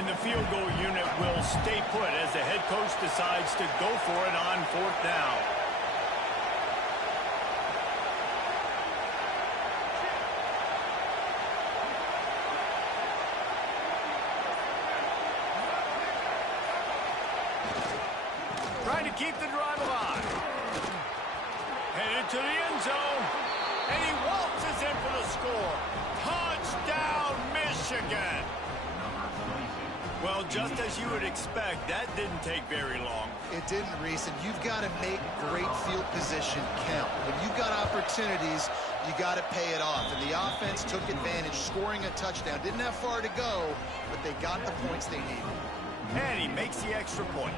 And the field goal unit will stay put as the head coach decides to go for it on 4th down. Trying to keep the drive alive. Headed to the end zone. And he waltzes in for the score. Touchdown, Michigan. Well, just as you would expect, that didn't take very long. It didn't, Reese, and you've got to make great field position count. When you've got opportunities, you got to pay it off. And the offense took advantage, scoring a touchdown. Didn't have far to go, but they got the points they needed. And he makes the extra point.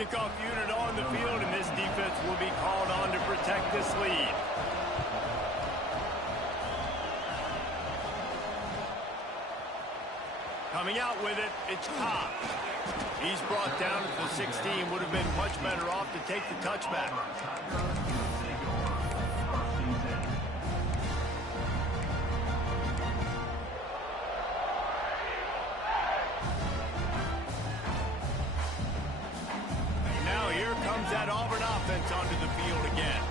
Kickoff unit on the field, and this defense will be called on to protect this lead. Coming out with it, it's Ncaa. He's brought down to the 16. Would have been much better off to take the touchback. And now here comes that Auburn offense onto the field again.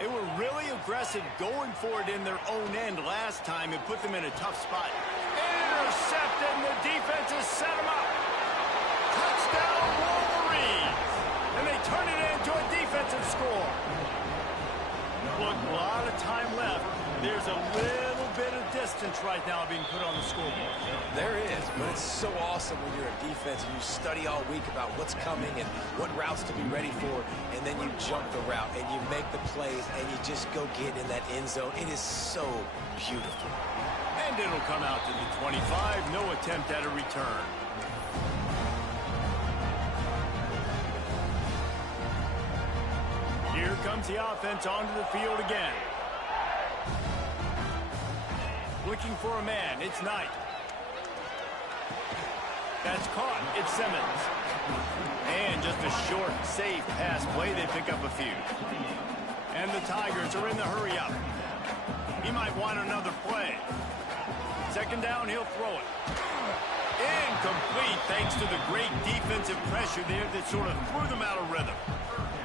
They were really aggressive going for it in their own end last time and put them in a tough spot. Intercepted, and the defense has set him up. Touchdown, Wolverines! And they turn it into a defensive score. Look, a lot of time left. There's a little bit of distance right now being put on the scoreboard. There is, but it's so awesome when you're a defense and you study all week about what's coming and what routes to be ready for, and then you jump the route and you make the plays and you just go get in that end zone. It is so beautiful. And it'll come out to the 25. No attempt at a return. Here comes the offense onto the field again. Looking for a man. It's Knight. That's caught. It's Simmons. And just a short, safe pass play. They pick up a few. And the Tigers are in the hurry-up. He might want another play. Second down, he'll throw it. Incomplete, thanks to the great defensive pressure there that sort of threw them out of rhythm.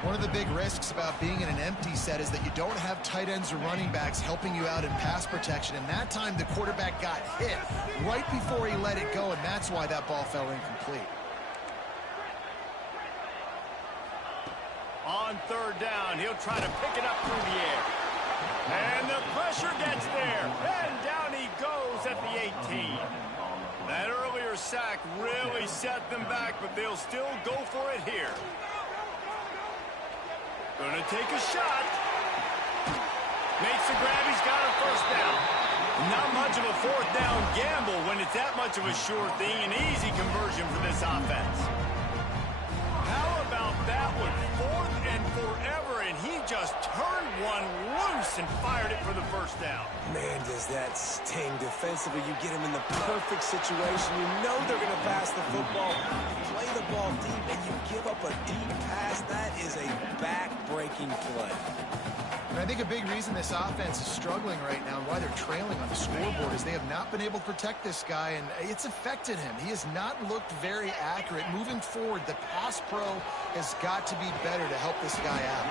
One of the big risks about being in an empty set is that you don't have tight ends or running backs helping you out in pass protection. And that time, the quarterback got hit right before he let it go, and that's why that ball fell incomplete. On 3rd down, he'll try to pick it up through the air. And the pressure gets there. And down he goes at the 18. That earlier sack really set them back, but they'll still go for it here. Gonna take a shot. Makes the grab. He's got a 1st down. Not much of a 4th down gamble when it's that much of a sure thing. An easy conversion for this offense. How about that one? 4th and forever, and he just turned one loose and fired it for the 1st down. Man, does that sting defensively. You get him in the perfect situation. You know they're going to pass the football. You play the ball deep, and you give up a deep pass. That is a back-breaking play. And I think a big reason this offense is struggling right now and why they're trailing on the scoreboard is they have not been able to protect this guy, and it's affected him. He has not looked very accurate. Moving forward, the pass pro has got to be better to help this guy out.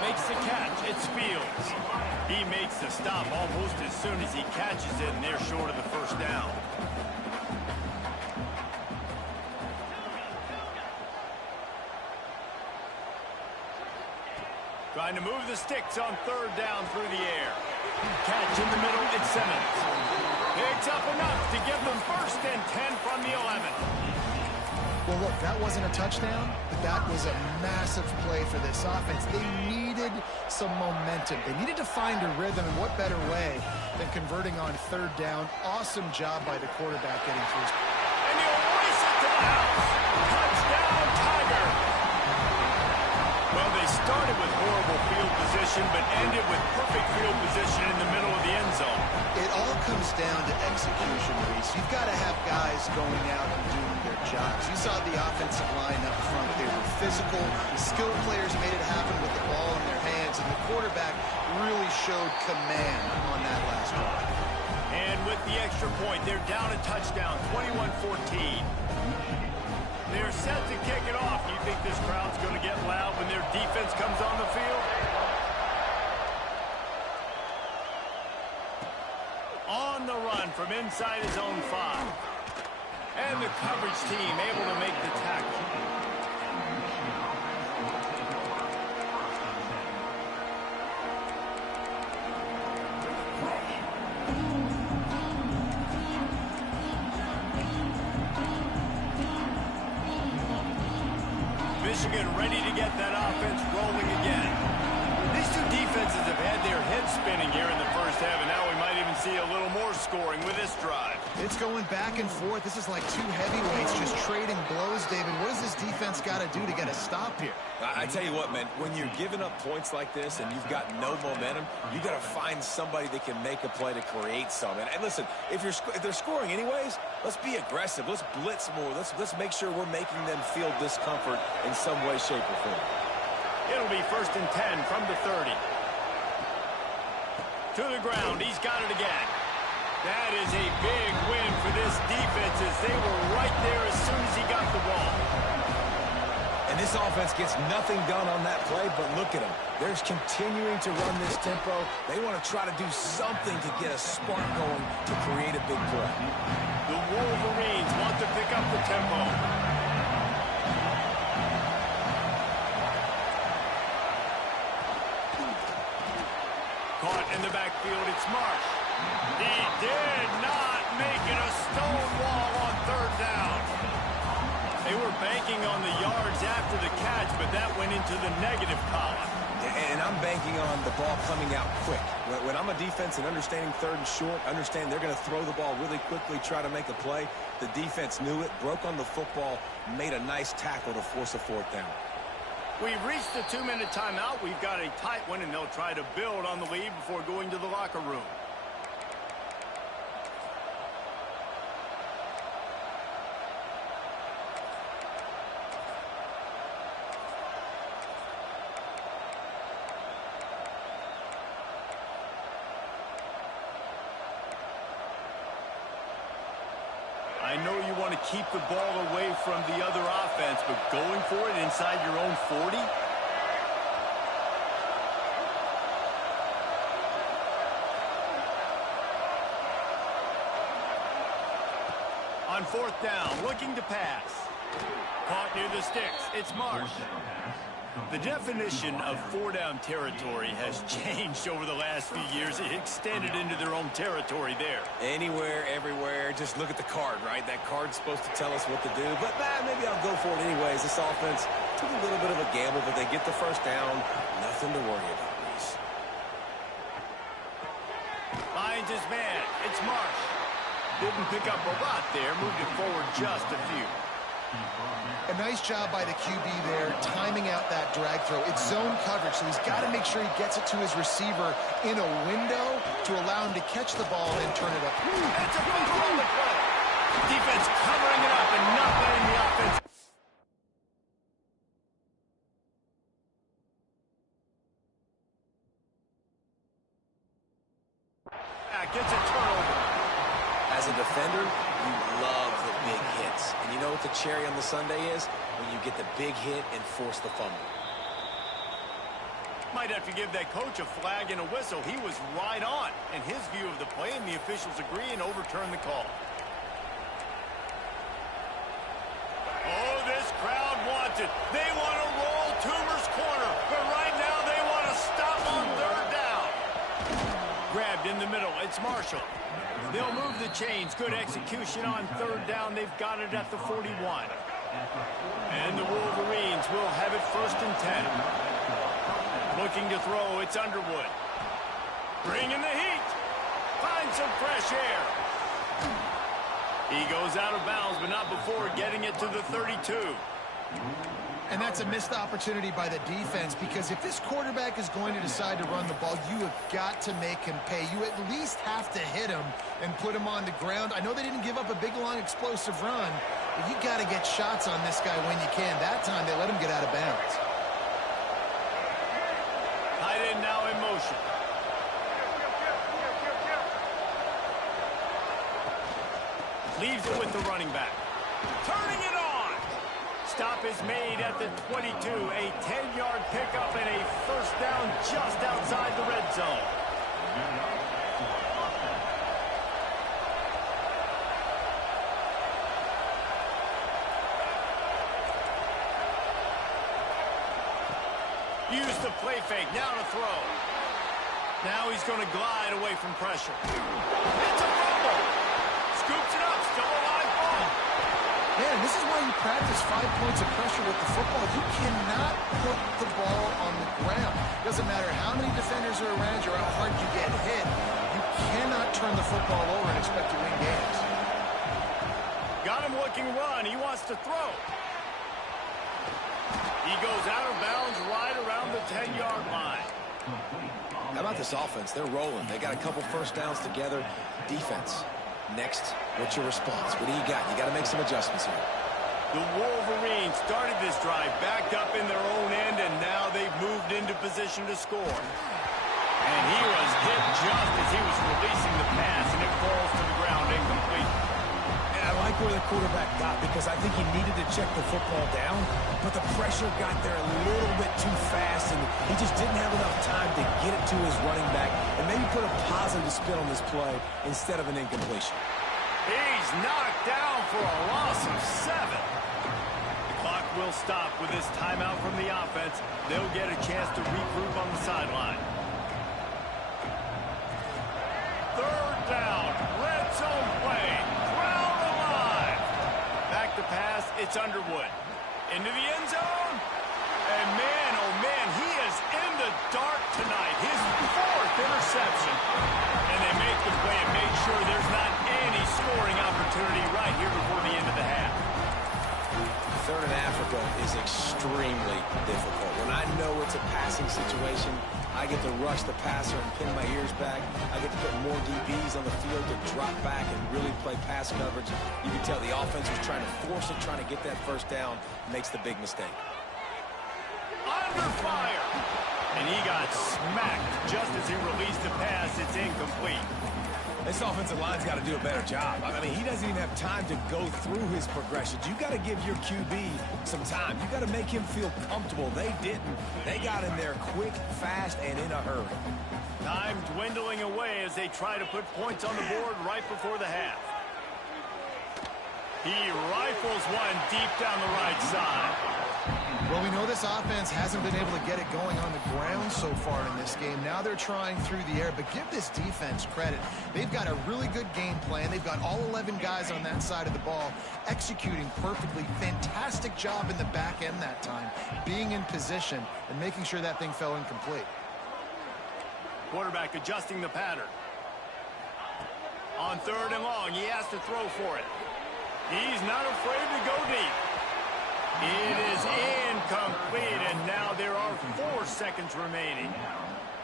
Makes the catch. It's Fields. He makes the stop almost as soon as he catches it, and they're short of the 1st down. Trying to move the sticks on 3rd down through the air. Catch in the middle, it's Simmons. Picks up enough to give them 1st and 10 from the 11. Well, look, that wasn't a touchdown, but that was a massive play for this offense. They needed some momentum. They needed to find a rhythm, and what better way than converting on 3rd down. Awesome job by the quarterback getting through. And he'll race it to the house. Touchdown, Tiger. Well, they started with horrible field position, but ended with perfect field position in the middle of the end zone. It all comes down to execution, Reese. You've got to have guys going out and doing their jobs. You saw the offensive line up front. They were physical. The skilled players made it happen with the ball in their hands, and the quarterback really showed command on that last drive. And with the extra point, they're down a touchdown, 21-14. They're set to kick it off. You think this crowd's going to get loud when their defense comes on the field? On the run from inside his own 5. And the coverage team able to make the tackle. Michigan ready to get that offense rolling again. These two defenses have had their heads spinning here in the first half, and now we might even see a little more scoring with this drive. It's going back and forth. This is like two heavyweights just trading blows, David. What does this defense got to do to get a stop here? I tell you what, man, when you're giving up points like this and you've got no momentum, you got to find somebody that can make a play to create some. And listen, if they're scoring anyways, let's be aggressive. Let's blitz more. Let's make sure we're making them feel discomfort in some way, shape, or form. It'll be 1st and 10 from the 30. To the ground. He's got it again. That is a big win for this defense as they were right there as soon as he got the ball. And this offense gets nothing done on that play, but look at them. They're continuing to run this tempo. They want to try to do something to get a spark going to create a big play. The Wolverines want to pick up the tempo. Caught in the backfield, it's Marsh. He did not make it a stone wall on 3rd down. They were banking on the yards after the catch, but that went into the negative column. And I'm banking on the ball coming out quick. When I'm a defense and understanding 3rd and short, understand they're going to throw the ball really quickly, try to make a play. The defense knew it, broke on the football, made a nice tackle to force a 4th down. We've reached the 2-minute timeout. We've got a tight one, and they'll try to build on the lead before going to the locker room. I know you want to keep the ball away from the other offense, but going for it inside your own 40? On 4th down, looking to pass. Caught near the sticks. It's Marsh. The definition of 4-down territory has changed over the last few years. It extended into their own territory there. Anywhere, everywhere, just look at the card, right? That card's supposed to tell us what to do, but maybe I'll go for it anyways. This offense took a little bit of a gamble, but they get the 1st down. Nothing to worry about, Reese. Finds his man. It's Marsh. Didn't pick up a lot there. Moved it forward just a few. A nice job by the QB there, timing out that drag throw. It's zone coverage, so he's got to make sure he gets it to his receiver in a window to allow him to catch the ball and turn it up. That's a fumble on the play. Defense covering it up and not letting the offense. Gets a turnover. As a defender, you love the big hits. And you know what the cherry on the sundae is? When you get the big hit and force the fumble. Might have to give that coach a flag and a whistle. He was right on in his view of the play, and the officials agree and overturn the call. Oh, this crowd wants it. They want to roll Toomer's corner, but right now they want to stop on 3rd down. Grabbed in the middle. It's Marshall. They'll move the chains. Good execution on 3rd down. They've got it at the 41. And the Wolverines will have it 1st and 10. Looking to throw. It's Underwood. Bringing the heat. Finds some fresh air. He goes out of bounds, but not before getting it to the 32. And that's a missed opportunity by the defense, because if this quarterback is going to decide to run the ball, you have got to make him pay. You at least have to hit him and put him on the ground. I know they didn't give up a big, long, explosive run, but you got to get shots on this guy when you can. That time, they let him get out of bounds. Tight end now in motion. Leaves it with the running back. Turning it on. Stop is made at the 22. A 10-yard pickup and a first down just outside the red zone. Use the play fake. Now to throw. Now he's going to glide away from pressure. It's a fumble. Scoops it up. Still a live ball. Man, this is why you practice 5 points of pressure with the football. You cannot put the ball on the ground. Doesn't matter how many defenders are around you or how hard you get hit. You cannot turn the football over and expect to win games. Got him looking run. He wants to throw. He goes out of bounds right around the 10-yard line. How about this offense? They're rolling. They got a couple first downs together. Defense. Next, what's your response? What do you got? You got to make some adjustments here. The Wolverines started this drive backed up in their own end, and now they've moved into position to score. And he was hit just as he was releasing the pass, and it falls to the ground incomplete. And I like where the quarterback got because I think he needed to check the football down, but the pressure got there a little bit too fast, and he just didn't have enough time to get it to his running back and maybe put a positive spin on this play instead of an incompletion. He's knocked down for a loss of 7. The clock will stop with this timeout from the offense. They'll get a chance to regroup on the sideline. Third down, red zone play, crowd alive. Back to pass, it's Underwood. Into the end zone, and man, oh man, he is in the dark tonight. His 4th interception. And they make the play and make sure there's not any scoring opportunity right here before the end of the half. Third in Africa is extremely difficult. When I know it's a passing situation, I get to rush the passer and pin my ears back. I get to put more DBs on the field to drop back and really play pass coverage. You can tell the offense was trying to force it, trying to get that first down, makes the big mistake. Under fire. And he got smacked just as he released the pass. It's incomplete. This offensive line's got to do a better job. I mean, he doesn't even have time to go through his progressions. You got to give your QB some time. You got to make him feel comfortable. They didn't. They got in there quick, fast, and in a hurry. Time dwindling away as they try to put points on the board right before the half. He rifles one deep down the right side. Well, we know this offense hasn't been able to get it going on the ground so far in this game. Now they're trying through the air, but give this defense credit. They've got a really good game plan. They've got all 11 guys on that side of the ball executing perfectly. Fantastic job in the back end that time, being in position and making sure that thing fell incomplete. Quarterback adjusting the pattern. On 3rd and long, he has to throw for it. He's not afraid to go deep. It is incomplete, and now there are 4 seconds remaining.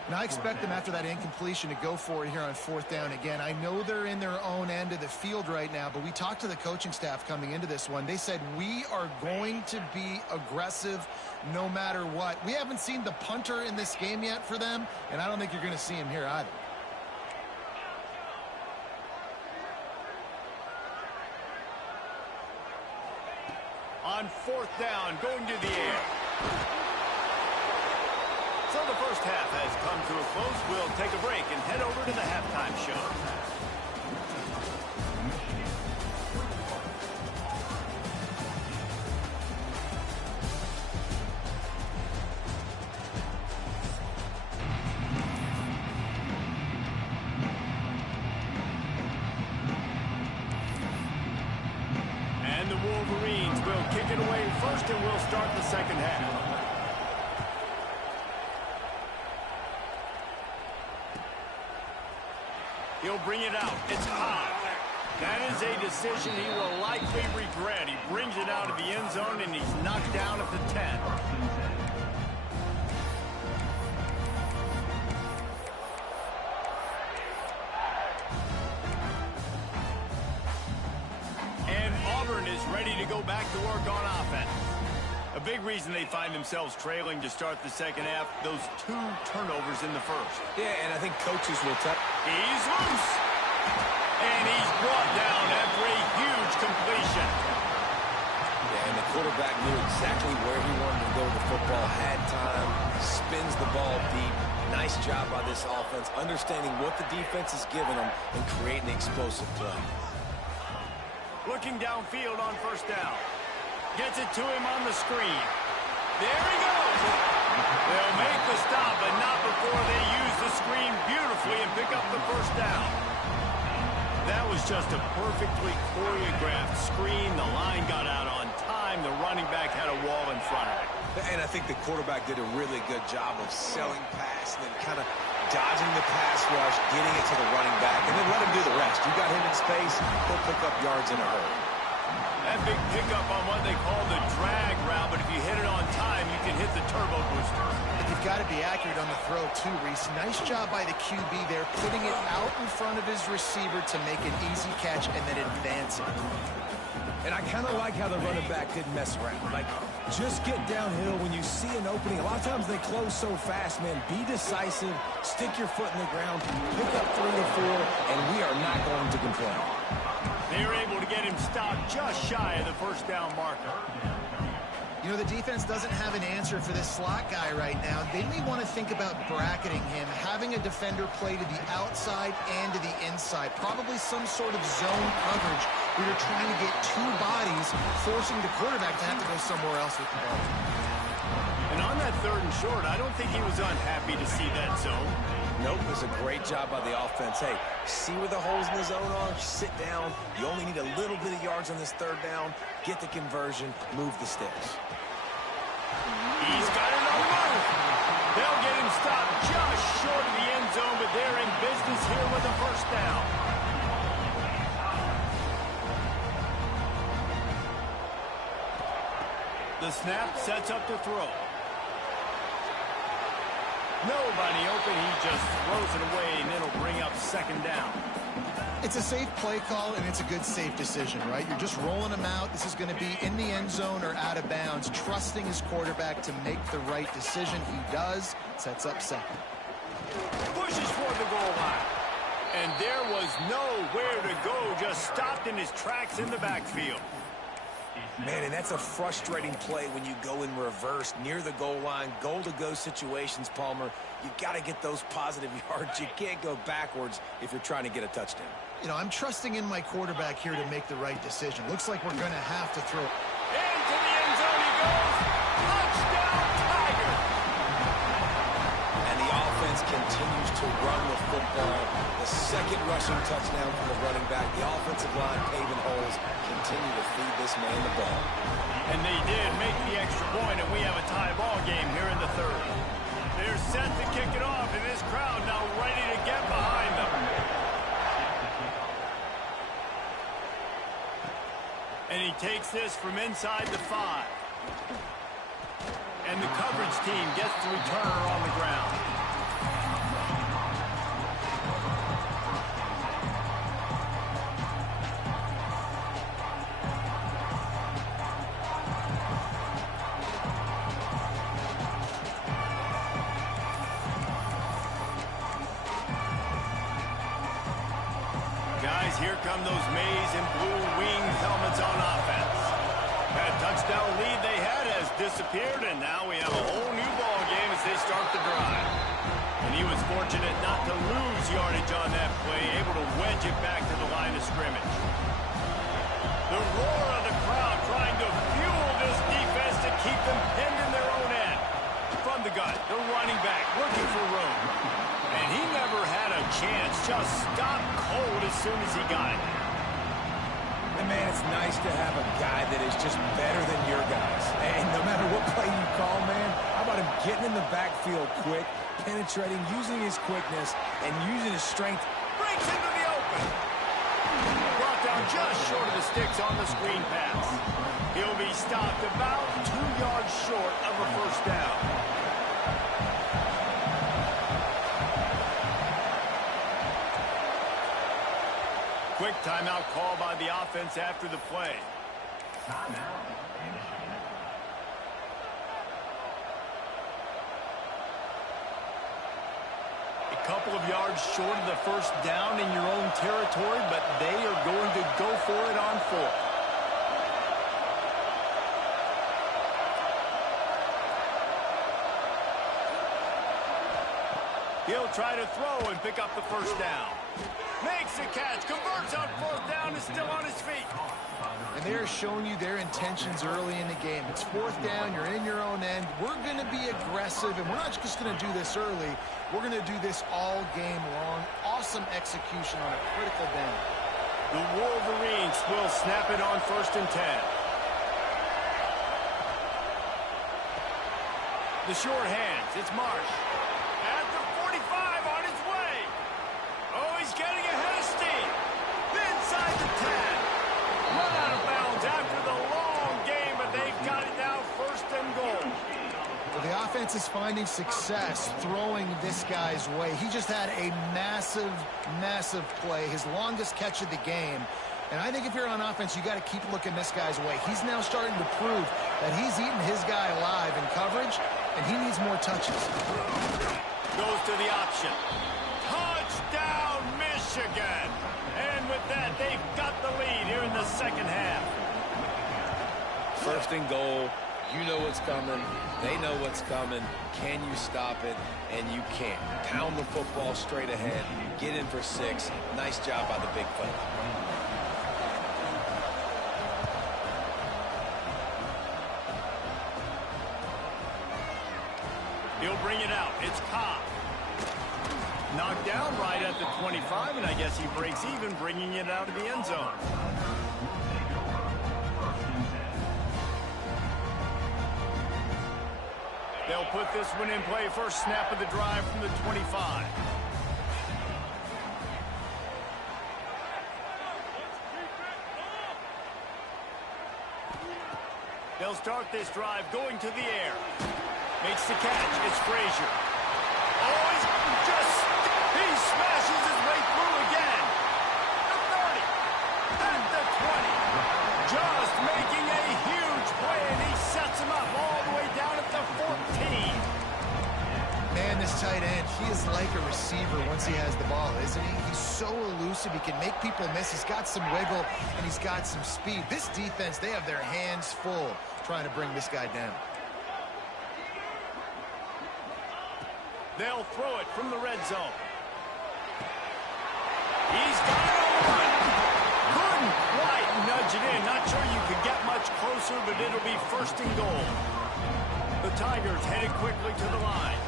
And I expect them after that incompletion to go for it here on 4th down again. I know they're in their own end of the field right now, but we talked to the coaching staff coming into this one. They said, we are going to be aggressive no matter what. We haven't seen the punter in this game yet for them, and I don't think you're going to see him here either. On 4th down, going to the air. So the first half has come to a close. We'll take a break and head over to the halftime show. And the Wolverines will kick it away first, and we'll start the second half. He'll bring it out. It's high. That is a decision he will likely regret. He brings it out of the end zone, and he's knocked down at the 10. And Auburn is ready to go back to work on offense. A big reason they find themselves trailing to start the second half, those 2 turnovers in the first. Yeah, and I think coaches will tell. He's loose. And he's brought down after a huge completion. Yeah, and the quarterback knew exactly where he wanted to go with the football, had time, spins the ball deep. Nice job by this offense, understanding what the defense is giving them and creating the explosive play. Looking downfield on first down. Gets it to him on the screen. There he goes. They'll make the stop, but not before they use the screen beautifully and pick up the first down. That was just a perfectly choreographed screen. The line got out on time. The running back had a wall in front of it. And I think the quarterback did a really good job of selling pass and then kind of dodging the pass rush, getting it to the running back, and then let him do the rest. You got him in space, he'll pick up yards in a hurry. That big pickup on what they call the drag route, but if you hit it on time, you can hit the turbo booster. But you've got to be accurate on the throw, too, Reese. Nice job by the QB there, putting it out in front of his receiver to make an easy catch and then advance it. And I kind of like how the running back didn't mess around. Like, just get downhill when you see an opening. A lot of times they close so fast, man. Be decisive, stick your foot in the ground, pick up 3 or 4, and we are not going to complain. They were able to get him stopped just shy of the first down marker. You know, the defense doesn't have an answer for this slot guy right now. They may want to think about bracketing him, having a defender play to the outside and to the inside. Probably some sort of zone coverage where you're trying to get 2 bodies, forcing the quarterback to have to go somewhere else with the ball. And on that 3rd and short, I don't think he was unhappy to see that zone. Nope, it was a great job by the offense. Hey, see where the holes in the zone are? Sit down. You only need a little bit of yards on this 3rd down. Get the conversion. Move the sticks. He's got it on the move. They'll get him stopped just short of the end zone, but they're in business here with a first down. The snap sets up to throw. Nobody open. He just throws it away, and it'll bring up 2nd down. It's a safe play call, and it's a good safe decision, right? You're just rolling him out. This is going to be in the end zone or out of bounds, trusting his quarterback to make the right decision. He does. Sets up 2nd. Pushes for the goal line. And there was nowhere to go, just stopped in his tracks in the backfield. Man, and that's a frustrating play when you go in reverse near the goal line, goal-to-go situations, Palmer. You got to get those positive yards. You can't go backwards if you're trying to get a touchdown. You know, I'm trusting in my quarterback here to make the right decision. Looks like we're going to have to throw. Into the end zone he goes. Touchdown, Tiger. And the offense continues to run the football. The 2nd rushing touchdown from the running back. The offensive line paving holes. Continue to feed this man the ball. And they did make the extra point, and we have a tie ball game here in the 3rd. They're set to kick it off, and this crowd now ready to get behind them. And he takes this from inside the 5. And the coverage team gets the returner on the ground. Guys, here come those maize and blue winged helmets on offense. That touchdown lead they had has disappeared, and now we have a whole new ball game as they start the drive. And he was fortunate not to lose yardage on that play, able to wedge it back to the line of scrimmage. The roar of the crowd trying to fuel this defense to keep them pinned in their own end. From the gun, the running back looking for room. And he never had a chance, just stopped cold as soon as he got it. And man, it's nice to have a guy that is just better than your guys. And no matter what play you call, man, how about him getting in the backfield quick, penetrating, using his quickness, and using his strength. Breaks into the open. Brought down just short of the sticks on the screen pass. He'll be stopped about 2 yards short of a first down. Quick timeout call by the offense after the play. couple of yards short of the first down in your own territory, but they are going to go for it on fourth. He'll try to throw and pick up the first down. Makes a catch, converts on fourth down, is still on his feet. And they're showing you their intentions early in the game. It's fourth down, you're in your own end. We're going to be aggressive, and we're not just going to do this early. We're going to do this all game long. Awesome execution on a critical down. The Wolverines will snap it on 1st and 10. The short hands, it's Marsh. At the 45, on his way. Oh, he's getting ahead of steam. Inside the 10. Run out of bounds after the long game, but they've got it now 1st and goal. Well, the offense is finding success throwing this guy's way. He just had a massive, massive play, his longest catch of the game. And I think if you're on offense, you got to keep looking this guy's way. He's now starting to prove that he's eating his guy alive in coverage, and he needs more touches. Goes to the option. Touchdown, Michigan. And with that, they've got the lead here in the second half. 1st and goal. You know what's coming. They know what's coming. Can you stop it? And you can't. Pound the football straight ahead. Get in for 6. Nice job by the big fella. He'll bring it out. It's Ncaa. Knocked down right at the 25, and I guess he breaks even, bringing it out of the end zone. They'll put this one in play. First snap of the drive from the 25. They'll start this drive going to the air. Makes the catch. It's Frazier. Oh, he smashes his way through again. The 30. At the 20. Just making a huge play, and he sets him up all the way down at the 14. Man, this tight end, he is like a receiver once he has the ball, isn't he? He's so elusive. He can make people miss. He's got some wiggle, and he's got some speed. This defense, they have their hands full trying to bring this guy down. They'll throw it from the red zone. He's got it on the run. Couldn't quite nudge it in. Not sure you could get much closer, but it'll be 1st and goal. The Tigers headed quickly to the line.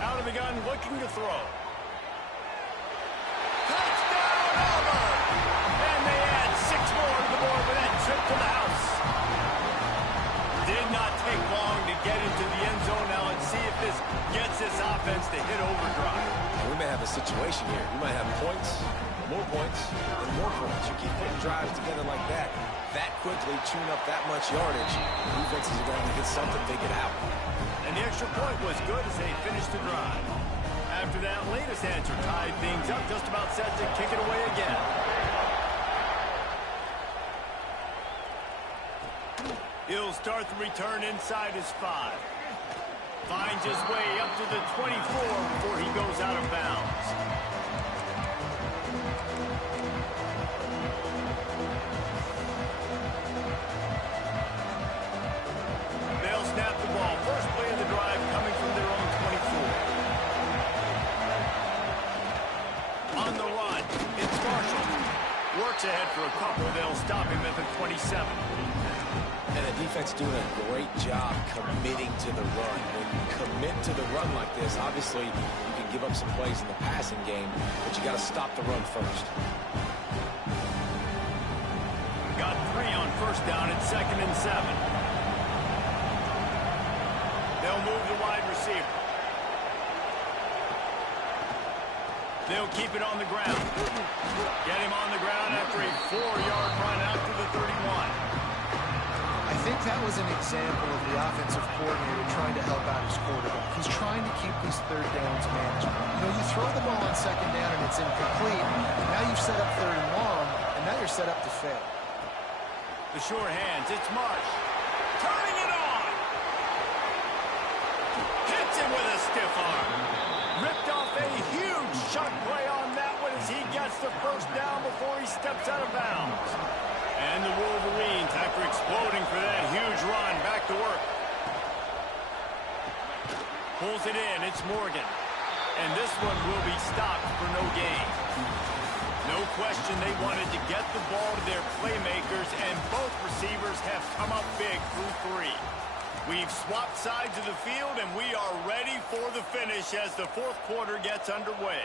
Out of the gun, looking to throw. Touchdown, Auburn! And they add 6 more to the board with that trip to the house. Did not take long to get into the end zone. Now let's see if this gets this offense to hit overdrive. We may have a situation here. We might have points, more points, and more points. You keep putting drives together like that quickly, tune up that much yardage, defenses are going to get something figured out. And the extra point was good as they finished the drive. After that latest answer tied things up, just about set to kick it away again. He'll start the return inside his 5. Finds his way up to the 24 before he goes out of bounds. They'll snap the ball. First play of the drive coming from their own 24. On the run, it's Marshall. Works ahead for a couple. They'll stop him at the 27. And the defense doing a great job committing to the run. When you commit to the run like this, obviously you can give up some plays in the passing game, but you got to stop the run first. Got 3 on first down at 2nd and 7. They'll move the wide receiver. They'll keep it on the ground. Get him on the ground after a 4-yard run out to the 31. I think that was an example of the offensive coordinator trying to help out his quarterback. He's trying to keep these third downs manageable. You know, you throw the ball on 2nd down and it's incomplete. Now you've set up 3rd and long, and now you're set up to fail. The short hands, it's Marsh. Turning it on. him with a stiff arm. Ripped off a huge chunk play on that one as he gets the first down before he steps out of bounds. And the Wolverines, after exploding for that huge run, back to work. Pulls it in. It's Morgan. And this one will be stopped for no gain. No question they wanted to get the ball to their playmakers, and both receivers have come up big through 3. We've swapped sides of the field, and we are ready for the finish as the fourth quarter gets underway.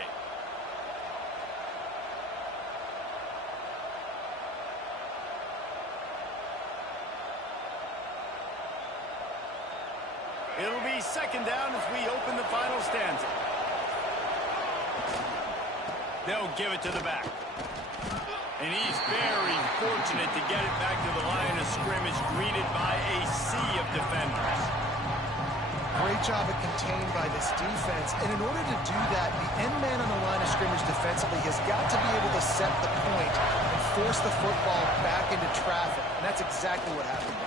It'll be second down as we open the final stanza. They'll give it to the back. And he's very fortunate to get it back to the line of scrimmage, greeted by a sea of defenders. Great job of contained by this defense. And in order to do that, the end man on the line of scrimmage defensively has got to be able to set the point and force the football back into traffic. And that's exactly what happened.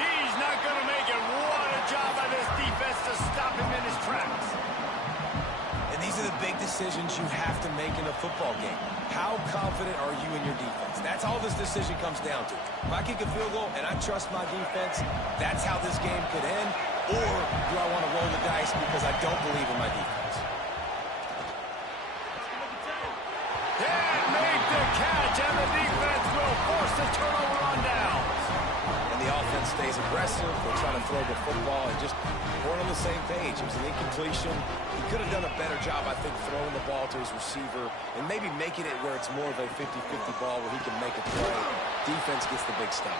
He's not going to make it. What a job by this defense to stop him in his tracks. And these are the big decisions you have to make in a football game. How confident are you in your defense? That's all this decision comes down to. If I kick a field goal and I trust my defense, that's how this game could end. Or do I want to roll the dice because I don't believe in my defense? Can't make the catch, and the defense will force the turnover on downs. And the offense stays aggressive. They're trying to throw the football and just weren't on the same page. It was an incompletion. He could have done a better job, I think, throwing the ball to his receiver and maybe making it where it's more of a 50-50 ball where he can make a play. Defense gets the big stop.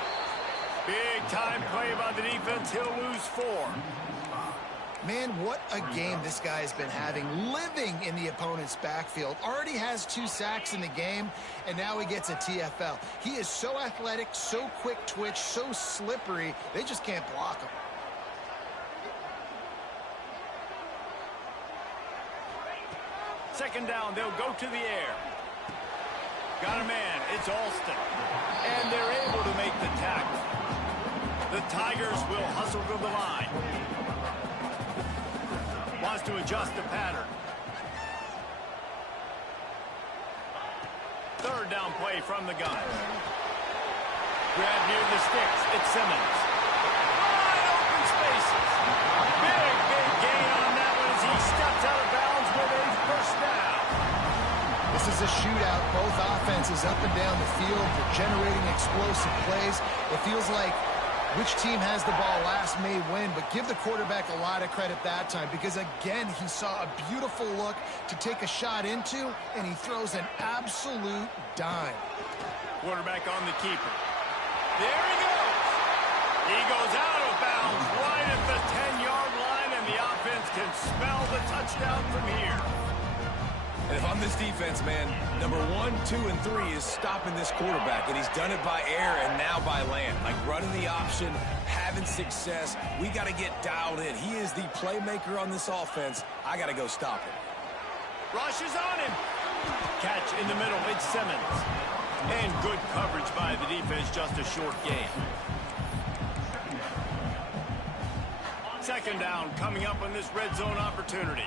Big time play by the defense. He'll lose 4. Man, what a game this guy has been having, living in the opponent's backfield. Already has 2 sacks in the game, and now he gets a TFL. He is so athletic, so quick twitch, so slippery, they just can't block him. Second down, they'll go to the air. Got a man, it's Alston. And they're able to make the tackle. The Tigers will hustle to the line. Wants to adjust the pattern. Third down play from the gun. Grab near the sticks, it's Simmons. Wide open spaces. Big gain on that one as he steps out of bounds with a first down. This is a shootout. Both offenses up and down the field. They're generating explosive plays. It feels like which team has the ball last may win, but give the quarterback a lot of credit that time because, again, he saw a beautiful look to take a shot into, and he throws an absolute dime. Quarterback on the keeper. There he goes. He goes out of bounds right at the 10-yard line, and the offense can smell the touchdown from here. And if I'm this defense, man, number 1, 2, and 3 is stopping this quarterback, and he's done it by air and now by land. Like running the option, having success. We got to get dialed in. He is the playmaker on this offense. I got to go stop him. Rush is on him. Catch in the middle. It's Simmons. And good coverage by the defense, just a short gain. Second down coming up on this red zone opportunity.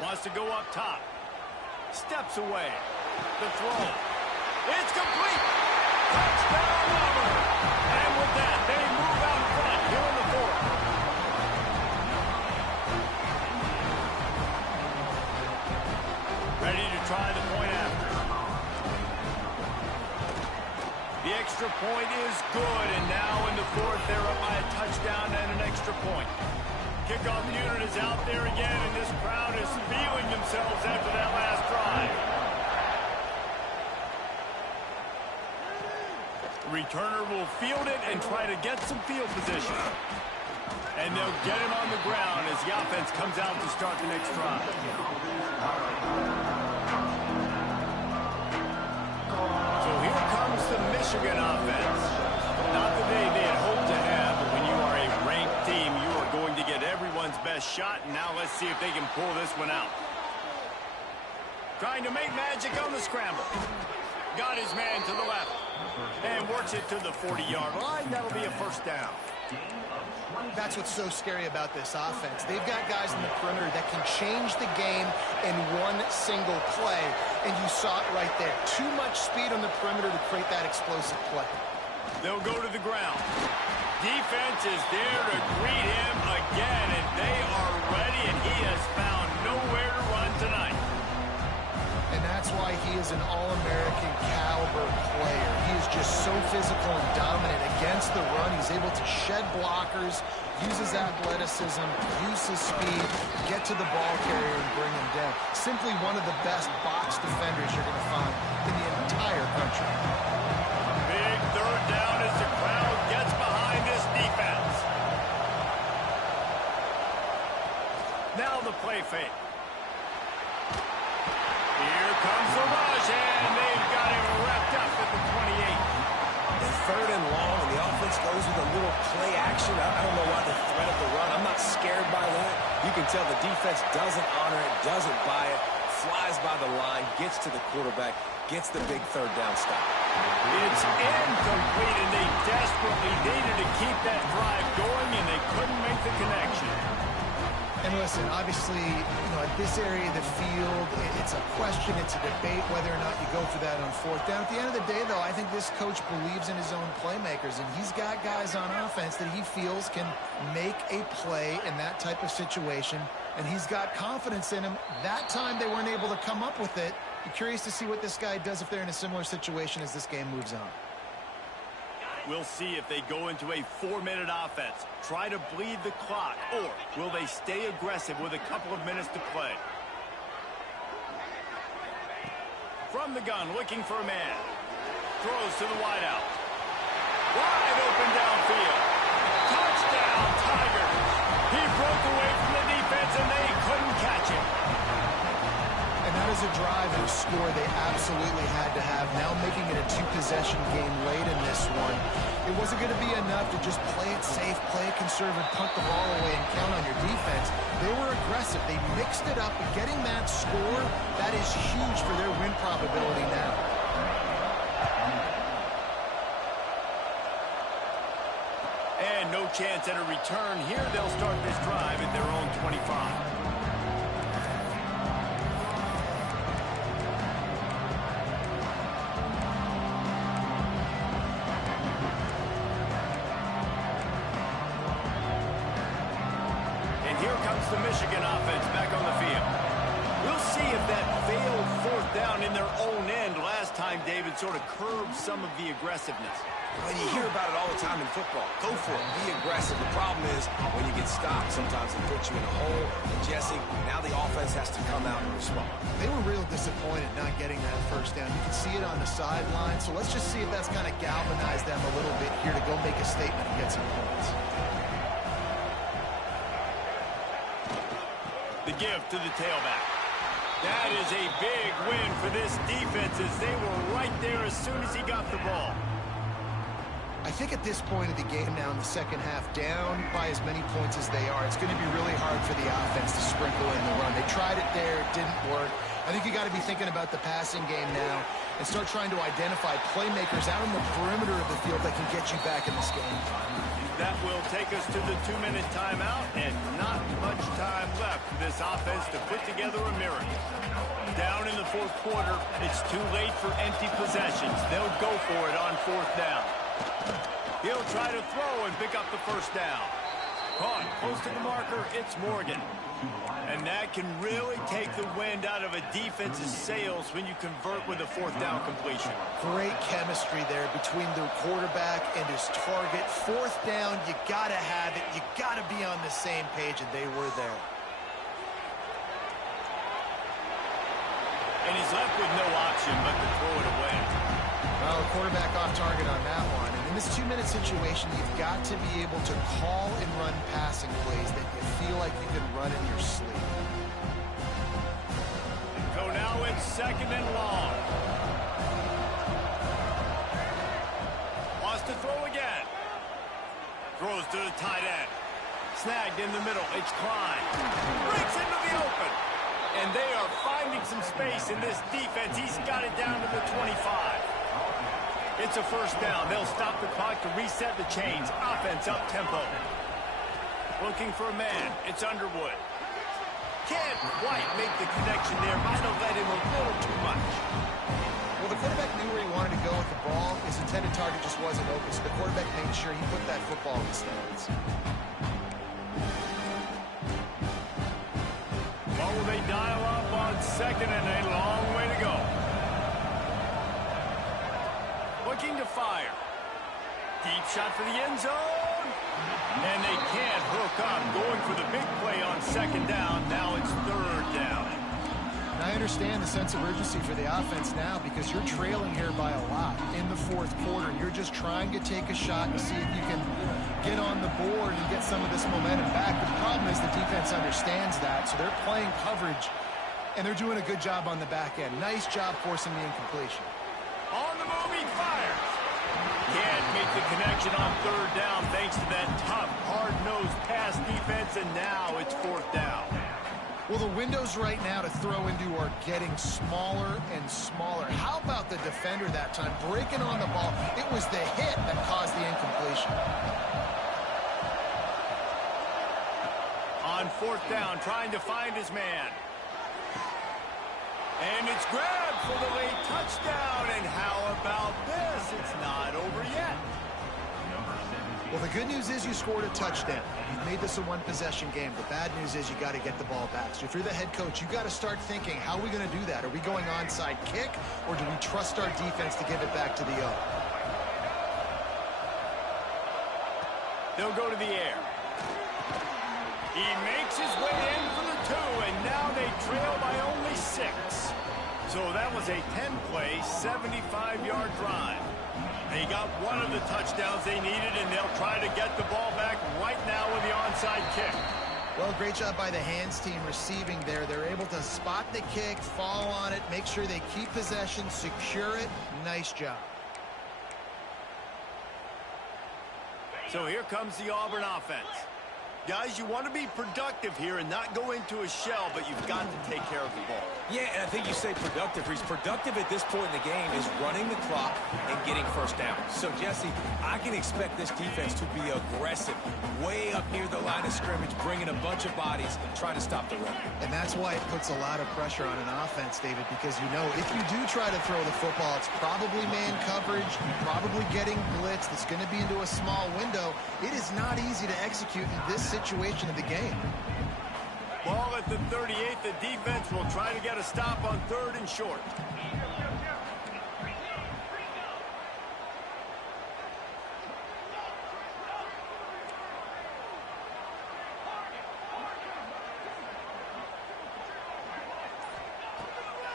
Wants to go up top. Steps away. The throw. It's complete. Touchdown, Auburn. And with that, they move out front here in the fourth. Ready to try the point after. The extra point is good, and now in the fourth, they're up by a touchdown and an extra point. Kickoff unit is out there again, and this crowd is feeling themselves after that last drive. The returner will field it and try to get some field position. And they'll get him on the ground as the offense comes out to start the next drive. So here comes the Michigan offense. Not the day they had hoped to have, but when you are a ranked team, you are going to get everyone's best shot, and now let's see if they can pull this one out. Trying to make magic on the scramble. Got his man to the left. And works it to the 40-yard line. That'll be a first down. That's what's so scary about this offense. They've got guys in the perimeter that can change the game in one single play, and you saw it right there. Too much speed on the perimeter to create that explosive play. They'll go to the ground. Defense is there to greet him again, and they are ready, and he has found nowhere to run tonight. And that's why he is an All-American caliber player. He is just so physical and dominant against the run. He's able to shed blockers, use his athleticism, use his speed, get to the ball carrier and bring him down. Simply one of the best box defenders you're going to find in the entire country. Big third down as the crowd gets behind this defense. Now the play fake. Here comes the rush, and they've got him wrapped up at the 28. And third and long, and the offense goes with a little play action. I don't know why the threat of the run. I'm not scared by that. You can tell the defense doesn't honor it, doesn't buy it, flies by the line, gets to the quarterback, gets the big third down stop. It's incomplete, and they desperately needed to keep that drive going, and they couldn't make the connection. And listen, obviously, at this area of the field, it's a question, it's a debate whether or not you go for that on fourth down. At the end of the day, though, I think this coach believes in his own playmakers, and he's got guys on offense that he feels can make a play in that type of situation, and he's got confidence in him. That time they weren't able to come up with it. Be curious to see what this guy does if they're in a similar situation as this game moves on. We'll see if they go into a 4-minute offense, try to bleed the clock, or will they stay aggressive with a couple of minutes to play? From the gun, looking for a man. Throws to the wideout. Wide open downfield. Touchdown, Tigers. He broke away from the defense, and they couldn't catch him. And that is a drive and a score they absolutely had to have. Now making it a two-possession game late in this one. It wasn't going to be enough to just play it safe, play it conservative, punt the ball away, and count on your defense. They were aggressive. They mixed it up, and getting that score, that is huge for their win probability now. And no chance at a return here. They'll start this drive at their own 25. The Michigan offense back on the field. We'll see if that failed fourth down in their own end last time, David, sort of curbed some of the aggressiveness. Well, you hear about it all the time in football. Go for it. Be aggressive. The problem is when you get stopped, sometimes it puts you in a hole. And, Jesse, now the offense has to come out and respond. They were real disappointed not getting that first down. You can see it on the sideline. So let's just see if that's kind of galvanized them a little bit here to go make a statement and get some points. The give to the tailback. That is a big win for this defense as they were right there as soon as he got the ball. I think at this point of the game now in the second half, down by as many points as they are, it's going to be really hard for the offense to sprinkle in the run. They tried it there, it didn't work. I think you got to be thinking about the passing game now and start trying to identify playmakers out on the perimeter of the field that can get you back in this game. That will take us to the 2-minute timeout, and not much time left for this offense to put together a miracle. Down in the fourth quarter, it's too late for empty possessions. They'll go for it on fourth down. He'll try to throw and pick up the first down. Caught close to the marker, it's Morgan. And that can really take the wind out of a defense's sails when you convert with a fourth down completion. Great chemistry there between the quarterback and his target. Fourth down, you got to have it. You got to be on the same page, and they were there. And he's left with no option but to throw it away. Well, quarterback off target on that one. And in this 2-minute situation, you've got to be able to call and run passing plays that you feel like you can run in your sleep. So now it's second and long. Wants to throw again. Throws to the tight end. Snagged in the middle. It's Klein. Breaks into the open. And they are finding some space in this defense. He's got it down to the 25. It's a first down. They'll stop the clock to reset the chains. Offense up tempo. Looking for a man. It's Underwood. Can't quite make the connection there. Might have led him a little too much. Well, the quarterback knew where he wanted to go with the ball. His intended target just wasn't open, so the quarterback made sure he put that football in the stands. Well, will they dial up on second and a long way to go? Looking to fire. Deep shot for the end zone. And they can't hook up. Going for the big play on second down. Now it's third down. And I understand the sense of urgency for the offense now because you're trailing here by a lot in the fourth quarter. You're just trying to take a shot and see if you can get on the board and get some of this momentum back. But the problem is the defense understands that, so they're playing coverage, and they're doing a good job on the back end. Nice job forcing the incompletion. On the move, he fires. Can't make the connection on third down thanks to that tough, hard-nosed pass defense, and now it's fourth down. Well, the windows right now to throw into are getting smaller and smaller. How about the defender that time breaking on the ball? It was the hit that caused the incompletion. On fourth down, trying to find his man. And it's grabbed for the late touchdown. And how about this? It's not over yet. Well, the good news is you scored a touchdown. You've made this a one-possession game. The bad news is you got to get the ball back. So if you're the head coach, you got to start thinking, how are we going to do that? Are we going onside kick, or do we trust our defense to give it back to the O? They'll go to the air. He makes his way in for the 2, and now they trail by only 6. So that was a 10-play, 75-yard drive. They got one of the touchdowns they needed, and they'll try to get the ball back right now with the onside kick. Well, great job by the hands team receiving there. They're able to spot the kick, fall on it, make sure they keep possession, secure it. Nice job. So here comes the Auburn offense. Guys, you want to be productive here and not go into a shell, but you've got to take care of the ball. Yeah, and I think you say productive. He's productive at this point in the game is running the clock and getting first down. So, Jesse, I can expect this defense to be aggressive, way up near the line of scrimmage, bringing a bunch of bodies, trying to stop the run. And that's why it puts a lot of pressure on an offense, David, because you know if you do try to throw the football, it's probably man coverage, probably getting blitzed. It's going to be into a small window. It is not easy to execute in this situation of the game. Ball at the 38. The defense will try to get a stop on third and short.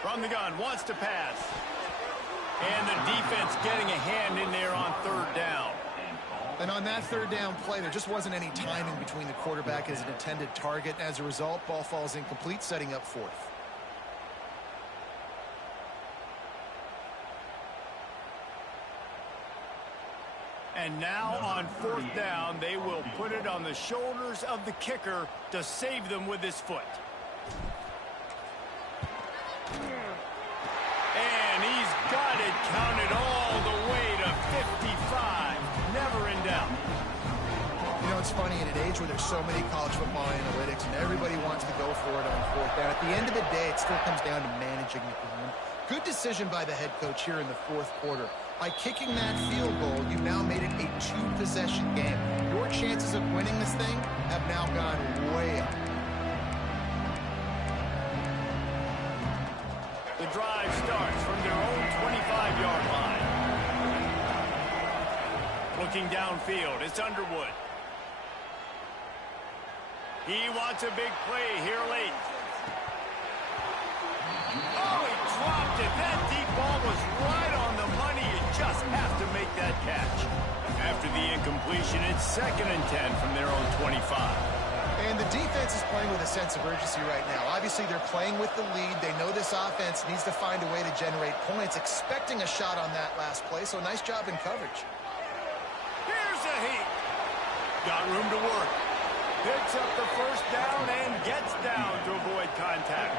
From the gun, wants to pass. And the defense getting a hand in there on third down. And on that third down play, there just wasn't any timing between the quarterback and his intended target. As a result, ball falls incomplete, setting up fourth. And now on fourth down, they will put it on the shoulders of the kicker to save them with his foot. And he's got it counted all the way to 55. Never in doubt. You know, it's funny, in an age where there's so many college football analytics and everybody wants to go for it on fourth down, at the end of the day, it still comes down to managing the game. Good decision by the head coach here in the fourth quarter. By kicking that field goal, you've now made it a two-possession game. Your chances of winning this thing have now gone way up. The drive starts from their own 25-yard line. Looking downfield, it's Underwood. He wants a big play here late. Oh, he dropped it. That deep ball was right on the money. You just have to make that catch. After the incompletion, it's 2nd and 10 from their own 25. And the defense is playing with a sense of urgency right now. Obviously, they're playing with the lead. They know this offense needs to find a way to generate points, expecting a shot on that last play. So nice job in coverage. Here's a heat. Got room to work. Picks up the first down and gets down to avoid contact.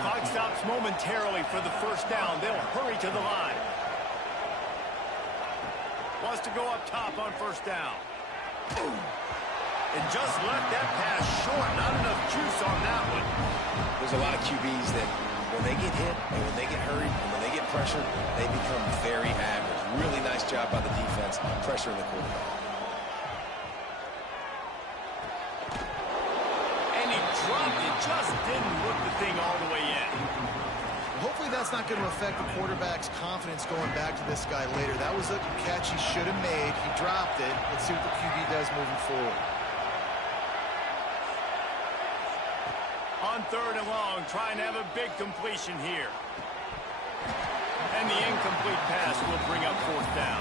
Clock stops momentarily for the first down. They'll hurry to the line. wants to go up top on first down. And just left that pass short. Not enough juice on that one. There's a lot of QBs that when they get hit and when they get hurried and when they get pressured, they become very average. Really nice job by the defense pressuring the quarterback. And he dropped it. Just didn't look the thing all the way in. Hopefully that's not going to affect the quarterback's confidence going back to this guy later. That was a catch he should have made. He dropped it. Let's see what the QB does moving forward. On third and long, trying to have a big completion here. And the incomplete pass will bring up fourth down.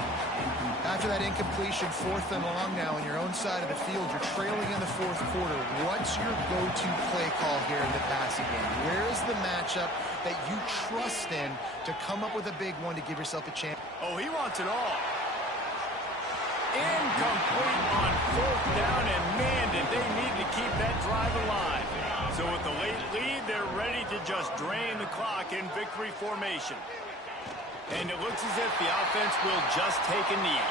After that incompletion, fourth and long now on your own side of the field, you're trailing in the fourth quarter. What's your go-to play call here in the passing game? Where is the matchup that you trust in to come up with a big one to give yourself a chance? Oh, he wants it all. Incomplete on fourth down, and man, did they need to keep that drive alive. So with the late lead, they're ready to just drain the clock in victory formation. And it looks as if the offense will just take a knee.